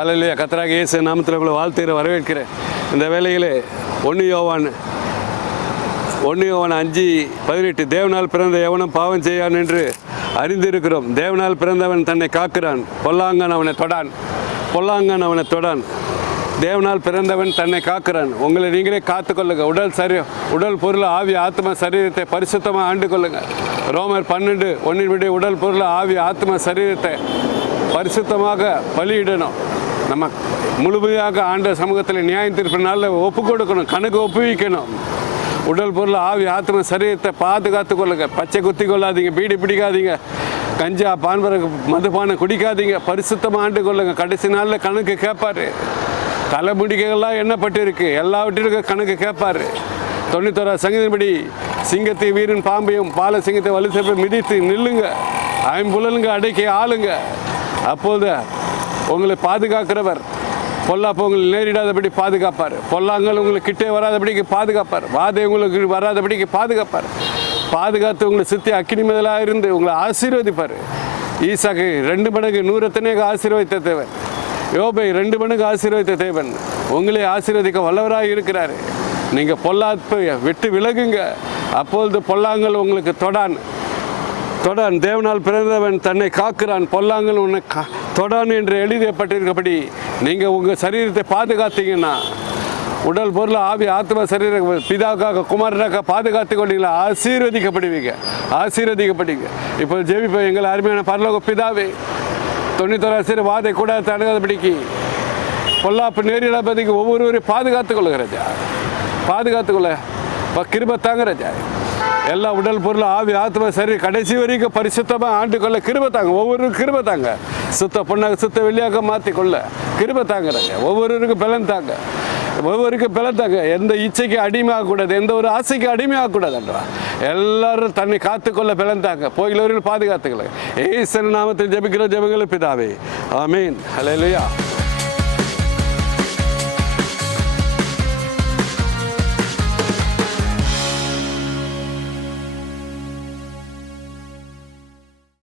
ஹல்லேலூயா. கர்த்தராகிய இயேசு நாமத்தில் உங்களை வாழ்த்துகிற வரவேற்கிறேன். இந்த வேளையிலே 1 யோவான் 5:18 தேவனால் பிறந்த எவனும் பாவம் செய்யான் என்று அறிந்திருக்கிறோம். தேவனால் பிறந்தவன் தன்னை காக்கிறான், பொல்லாங்கன் அவனை தொடான். தேவனால் பிறந்தவன் தன்னை காக்கிறான். உங்களை நீங்களே காத்துக்கொள்ளுங்க. உடல் பொருள் ஆவி ஆத்ம சரீரத்தை பரிசுத்தமாக ஆண்டு கொள்ளுங்க. ரோமர் 12:1 உடல் பொருள் ஆவி ஆத்ம சரீரத்தை பரிசுத்தமாக பலியிடணும். நம்ம முழுமையாக ஆண்ட சமூகத்தில் நியாயம் தீர்ப்பு நாளில் ஒப்பு கொடுக்கணும், கணக்கு ஒப்புவிக்கணும். உடல் பொருள் ஆவி ஆத்ம சரீரத்தை பாதுகாத்து கொள்ளுங்க. பச்சை குத்தி கொள்ளாதீங்க, பீடி பிடிக்காதீங்க, கஞ்சா பான்பரகு மதுபானம் குடிக்காதீங்க. பரிசுத்தமாக ஆண்டு கொள்ளுங்க. கடைசி நாளில் கணக்கு கேட்பார். தலைமுடிகள்லாம் எண்ணப்பட்டு இருக்கு, எல்லாவற்றிற்கும் கணக்கு கேட்பார். 91 சங்கீதப்படி சிங்கத்தை வீரன் பாம்பையும் பால சிங்கத்தை வலுசெப்பை மிதித்து நில்லுங்க, ஐம்புலனுங்க அடக்கி ஆளுங்க. அப்போது உங்களை பாதுகாக்கிறவர் பொல்லாப்பு உங்களுக்கு நேரிடாதபடி பாதுகாப்பார். பொல்லாங்கள் உங்களுக்கு கிட்டே வராதபடிக்கு பாதுகாப்பார். வாதை உங்களுக்கு வராதபடிக்கு பாதுகாப்பார். பாதுகாத்து உங்களை சுற்றி அக்கினி முதலாக இருந்து உங்களை ஆசீர்வதிப்பார். ஈசாக்கு 2 மடங்கு 100 ஆசீர்வதித்த தேவன், யோபை 2 மடங்கு ஆசீர்வதித்த தேவன் உங்களை ஆசீர்வதிக்க வல்லவராக இருக்கிறார். நீங்கள் பொல்லாப்பை விட்டு விலகுங்க. அப்பொழுது பொல்லாங்கல் உங்களுக்கு தொடான். தேவனால் பிறந்தவன் தன்னை காக்கிறான், பொல்லாங்கல் உன்னை தொடான் என்று எழுதப்பட்டிருக்கப்படி நீங்கள் உங்கள் சரீரத்தை பாதுகாத்தீங்கன்னா, உடல் பொருள் ஆவி ஆத்ம சரீர பிதாக்காக குமாரனாக பாதுகாத்து கொண்டீங்களா, ஆசீர்வதிக்கப்படுவீங்க. இப்போ ஜெபிப்போம். எங்கள் அருமையான பரலோக பிதாவே, 91 வாதை கூட தடுக்காதபடிக்கு பொல்லாப்பு நேரிடாதபடிக்கு ஒவ்வொருவரையும் பாதுகாத்துக்கொள்ள கிருபை தாங்க ராஜா. எல்லா உடல் பொருள் ஆவி ஆத்ம சரி கடைசி வரைக்கும் பரிசுத்தமாக ஆண்டு கொள்ள கிருபை தாங்க. ஒவ்வொருவருக்கும் கிருபை தாங்க. சுத்த பொண்ணாக சுத்த வெளியாக மாற்றிக்கொள்ள கிருபை தாங்க ராஜா. ஒவ்வொருவருக்கும் பலன் தாங்க. எந்த இச்சைக்கு அடிமையாகக்கூடாது, எந்த ஒரு ஆசைக்கு அடிமையாகக்கூடாதுன்றா. எல்லாரும் தன்னை காத்துக்கொள்ள பலன் தாங்க. போகிறவர்கள் பாதுகாத்துக்கல. ஏசு நாமத்தில் ஜெபிக்கிற ஜெபங்கள் பிதாவே, ஆமீன். ஹல்லேலூயா.